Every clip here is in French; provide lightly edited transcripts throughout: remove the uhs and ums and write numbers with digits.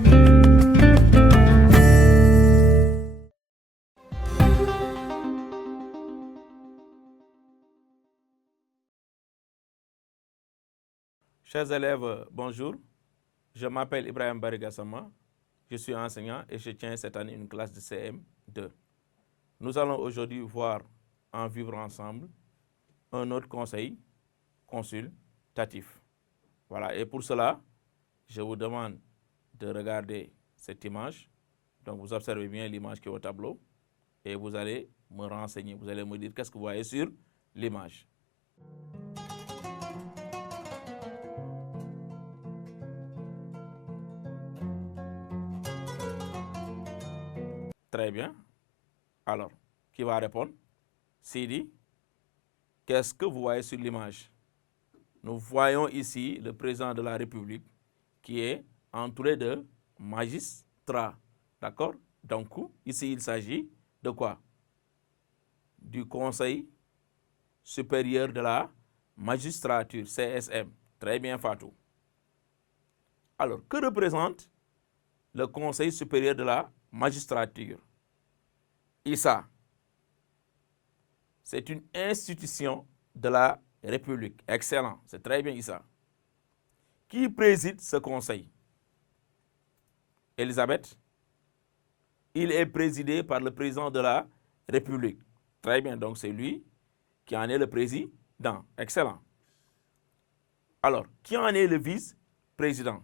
Chers élèves, bonjour. Je m'appelle Ibrahim Barigassama. Je suis enseignant et je tiens cette année une classe de CM2. Nous allons aujourd'hui voir en vivre ensemble un autre conseil consultatif. Voilà, et pour cela, je vous demande de regarder cette image. Donc, vous observez bien l'image qui est au tableau et vous allez me renseigner. Vous allez me dire qu'est-ce que vous voyez sur l'image. Très bien. Alors, qui va répondre? Sidi, qu'est-ce que vous voyez sur l'image? Nous voyons ici le président de la République qui est entouré de magistrats. D'accord? Donc, ici, il s'agit de quoi? Du Conseil supérieur de la magistrature, CSM. Très bien, Fatou. Alors, que représente le Conseil supérieur de la magistrature? Issa, c'est une institution de la République. Excellent, c'est très bien, Issa. Qui préside ce conseil? Elisabeth? Il est présidé par le président de la République. Très bien, donc c'est lui qui en est le président. Excellent. Alors, qui en est le vice-président?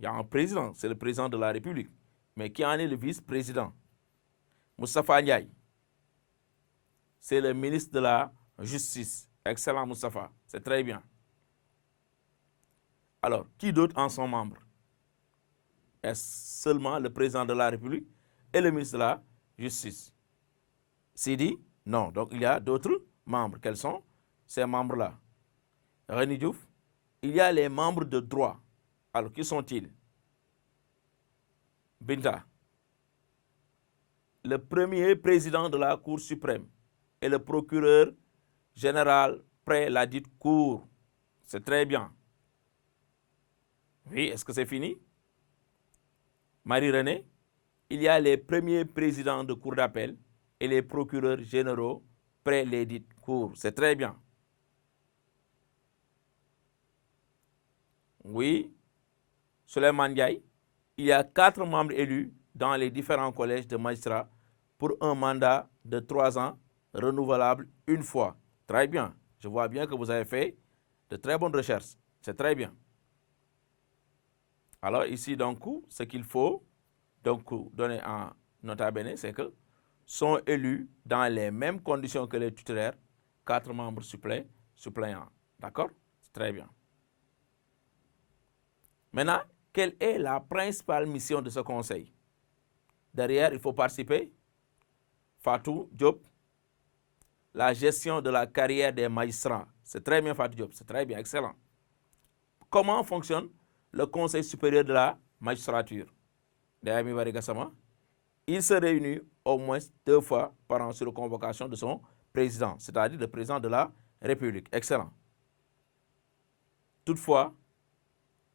Il y a un président, c'est le président de la République. Mais qui en est le vice-président? Moustapha Ndiaye. C'est le ministre de la Justice. Excellent, Moustapha. C'est très bien. Alors, qui d'autre en sont membres? Est-ce seulement le président de la République et le ministre de la Justice? Sidi? Non. Donc, il y a d'autres membres. Quels sont ces membres-là? René Diouf? Il y a les membres de droit. Alors, qui sont-ils? Binta? Le premier président de la Cour suprême et le procureur général près la dite Cour. C'est très bien. Oui, est-ce que c'est fini? Marie-Renée? Il y a les premiers présidents de cour d'appel et les procureurs généraux près les dites cours. C'est très bien. Oui, Souleymane Ndiaye, il y a 4 membres élus dans les différents collèges de magistrats pour un mandat de 3 ans renouvelable une fois. Très bien. Je vois bien que vous avez fait de très bonnes recherches. C'est très bien. Alors ici, donc, ce qu'il faut donc donner en nota bene, c'est que sont élus dans les mêmes conditions que les tutélaires, 4 membres suppléants. D'accord? Très bien. Maintenant, quelle est la principale mission de ce conseil? Derrière, il faut participer. Fatou Diop, la gestion de la carrière des magistrats. C'est très bien, Fatou Diop. C'est très bien, excellent. Comment fonctionne le Conseil supérieur de la magistrature? Dayami Barigassama. Il se réunit au moins 2 fois par an sur convocation de son président, c'est-à-dire le président de la République. Excellent. Toutefois,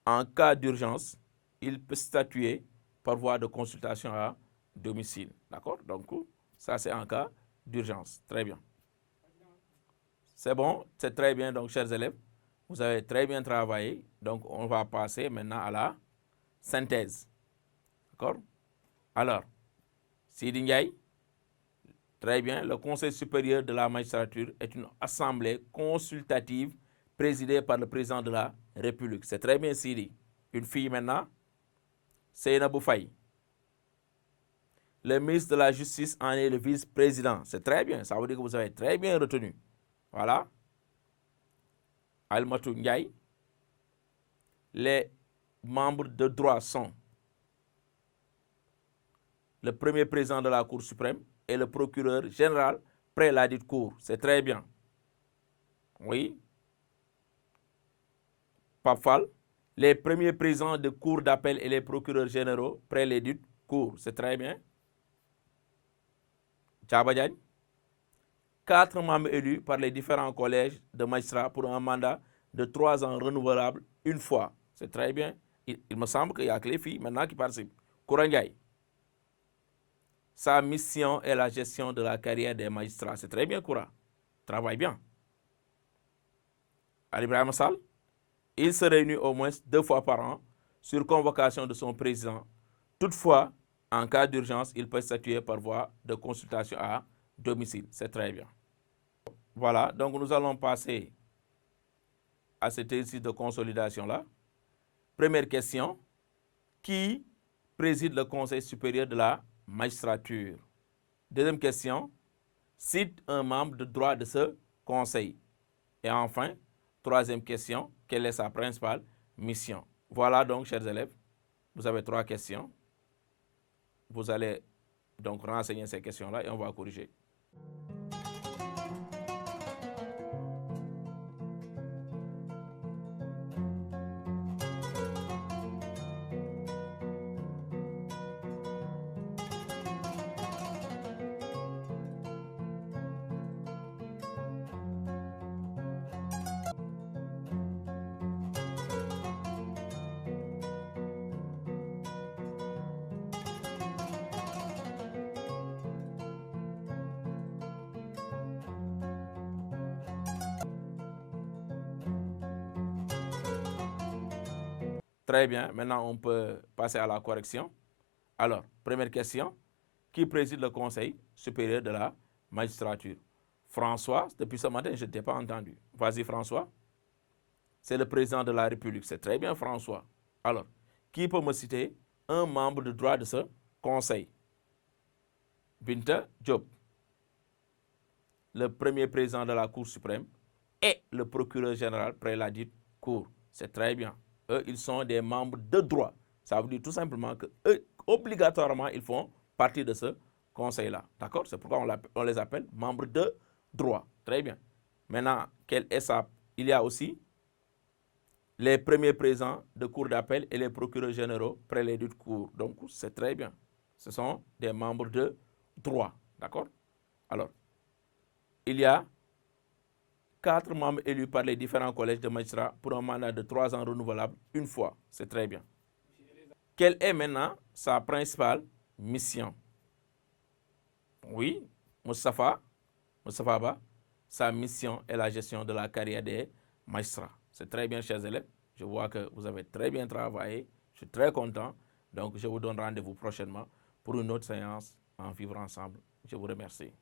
en cas d'urgence, il peut statuer par voie de consultation à domicile. D'accord? Donc, ça, c'est en cas d'urgence. Très bien. C'est bon? C'est très bien. Donc, chers élèves, vous avez très bien travaillé. Donc, on va passer maintenant à la synthèse. D'accord? Alors, Sidi Ndiaye, très bien. Le Conseil supérieur de la magistrature est une assemblée consultative présidée par le président de la République. C'est très bien, Sidi. Une fille maintenant, Seynabou Faye. Le ministre de la Justice en est le vice-président. C'est très bien. Ça veut dire que vous avez très bien retenu. Voilà. Almatou Ndiaye. Les membres de droit sont le premier président de la Cour suprême et le procureur général près la dite Cour. C'est très bien. Oui. Papfal. Les premiers présidents de cours d'appel et les procureurs généraux près les dites cours. C'est très bien. Tchabadjan. 4 membres élus par les différents collèges de magistrats pour un mandat de 3 ans renouvelable une fois. C'est très bien. Il me semble qu'il n'y a que les filles maintenant qui participent. Kourangay. Sa mission est la gestion de la carrière des magistrats. C'est très bien, Koura. Travaille bien. Ali Ibrahim Sall, il se réunit au moins 2 fois par an sur convocation de son président. Toutefois, en cas d'urgence, il peut statuer par voie de consultation à domicile. C'est très bien. Voilà, donc nous allons passer à cet exercice de consolidation-là. Première question. Qui préside le Conseil supérieur de la magistrature? Deuxième question. Cite un membre de droit de ce conseil. Et enfin, troisième question. Quelle est sa principale mission? Voilà donc, chers élèves, vous avez 3 questions. Vous allez donc renseigner ces questions-là et on va corriger. Très bien, maintenant on peut passer à la correction. Alors, première question, qui préside le Conseil supérieur de la magistrature? François, depuis ce matin, je ne t'ai pas entendu. Vas-y François. C'est le président de la République, c'est très bien François. Alors, qui peut me citer un membre de droit de ce conseil? Binta Diop, le premier président de la Cour suprême et le procureur général près la dite Cour. C'est très bien. Eux, ils sont des membres de droit. Ça veut dire tout simplement que eux, obligatoirement, ils font partie de ce conseil-là. D'accord? C'est pourquoi on les appelle membres de droit. Très bien. Maintenant, il y a aussi les premiers présidents de cours d'appel et les procureurs généraux près les dites cours. Donc, c'est très bien. Ce sont des membres de droit. D'accord? Alors, il y a 4 membres élus par les différents collèges de magistrats pour un mandat de 3 ans renouvelable une fois. C'est très bien. Quelle est maintenant sa principale mission? Oui, Moustapha Ba, sa mission est la gestion de la carrière des magistrats. C'est très bien, chers élèves. Je vois que vous avez très bien travaillé. Je suis très content. Donc, je vous donne rendez-vous prochainement pour une autre séance en vivre ensemble. Je vous remercie.